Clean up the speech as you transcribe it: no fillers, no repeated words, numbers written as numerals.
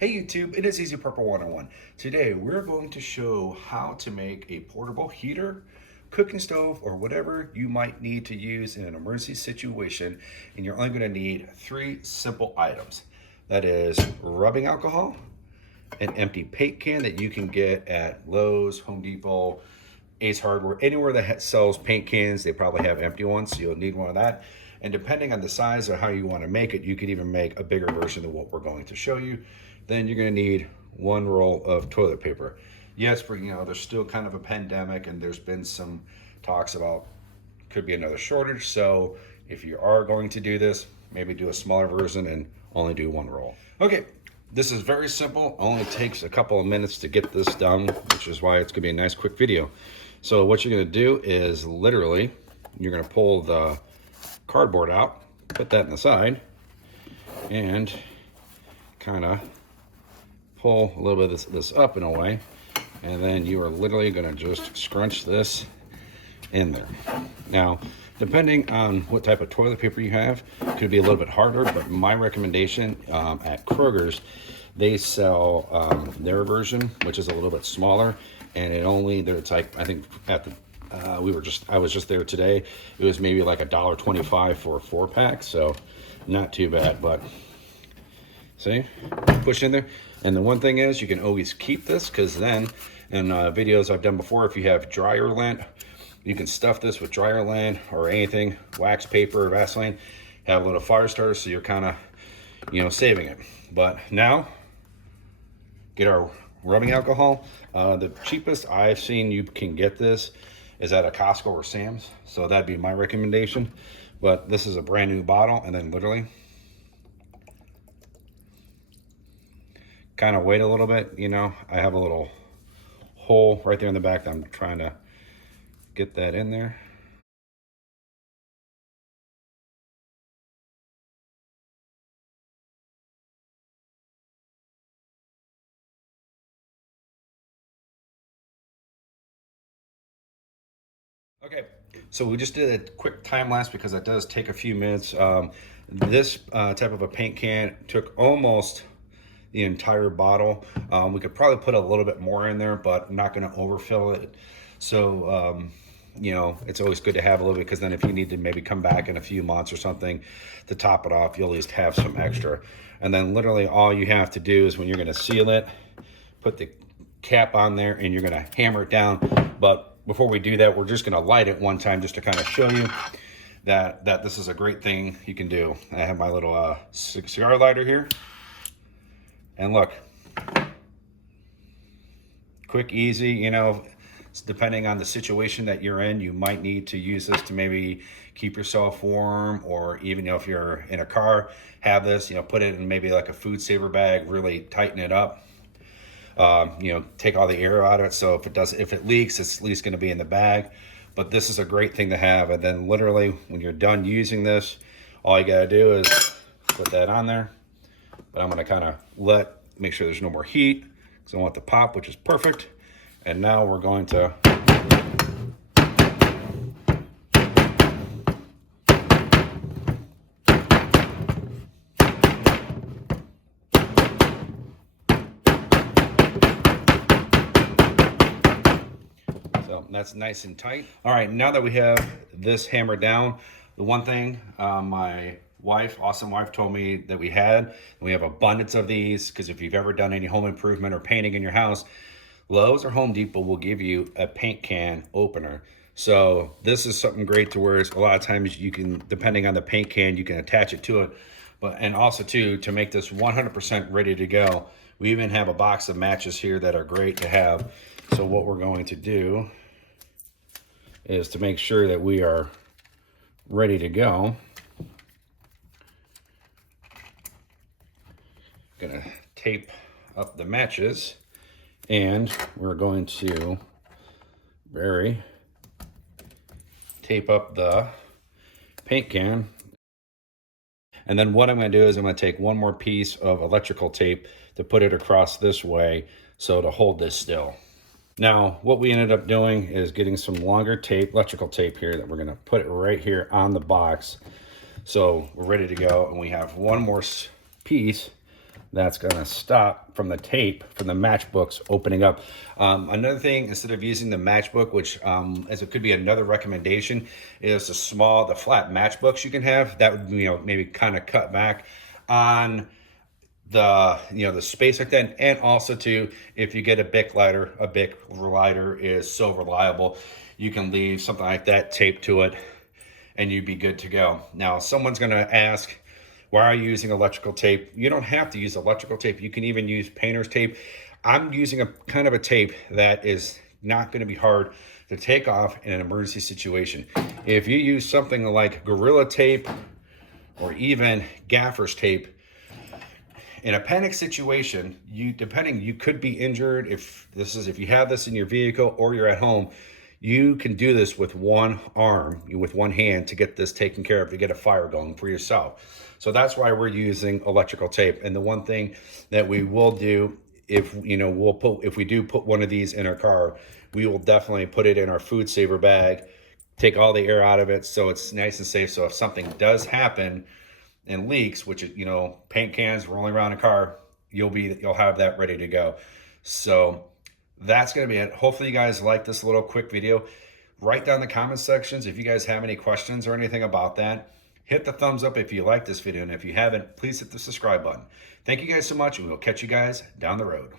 Hey YouTube, it is Easy Purple 101. Today we're going to show how to make a portable heater, cooking stove, or whatever you might need to use in an emergency situation. And you're only going to need three simple items. That is rubbing alcohol, an empty paint can that you can get at Lowe's, Home Depot, Ace Hardware, anywhere that sells paint cans, they probably have empty ones, so you'll need one of that. And depending on the size or how you want to make it, you could even make a bigger version of what we're going to show you. Then you're going to need one roll of toilet paper. Yes, there's still kind of a pandemic, and there's been some talks about could be another shortage. So if you are going to do this, maybe do a smaller version and only do one roll. Okay, this is very simple. Only takes a couple of minutes to get this done, which is why it's going to be a nice quick video. So what you're going to do is literally, you're going to pull the cardboard out, put that in the side, and kind of pull a little bit of this up in a way, and then you are literally going to just scrunch this in there. Now, depending on what type of toilet paper you have, it could be a little bit harder, but my recommendation at Kroger's, they sell their version, which is a little bit smaller, and it's like, I think at the I was just there today, it was maybe like $1.25 for a 4-pack, so not too bad. But see, push in there. And the one thing is, you can always keep this, because then in videos I've done before, if you have dryer lint, you can stuff this with dryer lint or anything, wax paper, Vaseline, have a little fire starter, so you're kind of, saving it. But now, get our rubbing alcohol. The cheapest I've seen you can get this is at a Costco or Sam's, so that'd be my recommendation. But this is a brand new bottle, and then literally kind of wait a little bit. I have a little hole right there in the back that I'm trying to get that in there. Okay, so we just did a quick time lapse because that does take a few minutes. This type of a paint can took almost the entire bottle. We could probably put a little bit more in there, but I'm not going to overfill it. So, it's always good to have a little bit, because then if you need to maybe come back in a few months or something to top it off, you'll at least have some extra. And then literally all you have to do is, when you're going to seal it, put the cap on there and you're going to hammer it down. But before we do that, we're just going to light it one time just to kind of show you that this is a great thing you can do. I have my little cigar lighter here. And look, quick, easy, depending on the situation that you're in, you might need to use this to maybe keep yourself warm, or even if you're in a car, have this, put it in maybe like a food saver bag, really tighten it up. Take all the air out of it, so if it leaks, it's at least going to be in the bag. But this is a great thing to have. And then literally, when you're done using this, all you got to do is put that on there. But I'm going to kind of make sure there's no more heat, because I want the pop, which is perfect. And now we're going to that's nice and tight. All right, now that we have this hammered down, the one thing my awesome wife told me that we have abundance of these, because if you've ever done any home improvement or painting in your house, Lowe's or Home Depot will give you a paint can opener. So this is something great to where a lot of times you can, depending on the paint can, you can attach it to it. And also too, to make this 100% ready to go, we even have a box of matches here that are great to have. So what we're going to do is, to make sure that we are ready to go, gonna tape up the matches, and we're going to tape up the paint can. And then what I'm going to do is, I'm going to take one more piece of electrical tape to put it across this way, so to hold this still. Now, what we ended up doing is getting some longer tape, electrical tape here, that we're going to put it right here on the box. So we're ready to go, and we have one more piece that's going to stop from the tape from the matchbooks opening up. Another thing, instead of using the matchbook, which as it could be another recommendation, is the flat matchbooks you can have. That would, maybe kind of cut back on the space like that. And also too, if you get a Bic lighter is so reliable, you can leave something like that taped to it and you'd be good to go. Now someone's going to ask, why are you using electrical tape? You don't have to use electrical tape. You can even use painter's tape. I'm using a kind of a tape that is not going to be hard to take off in an emergency situation. If you use something like Gorilla Tape or even gaffer's tape, in a panic situation, you could be injured. If you have this in your vehicle or you're at home, you can do this with one arm, with one hand, to get this taken care of, to get a fire going for yourself. So that's why we're using electrical tape. And the one thing that we will do, if we do put one of these in our car, we will definitely put it in our food saver bag, take all the air out of it so it's nice and safe. So if something does happen and leaks, which paint cans rolling around a car, you'll have that ready to go. So that's going to be it. Hopefully you guys like this little quick video. Write down in the comment sections if you guys have any questions or anything about that. Hit the thumbs up if you like this video, and if you haven't, please hit the subscribe button. Thank you guys so much, and we'll catch you guys down the road.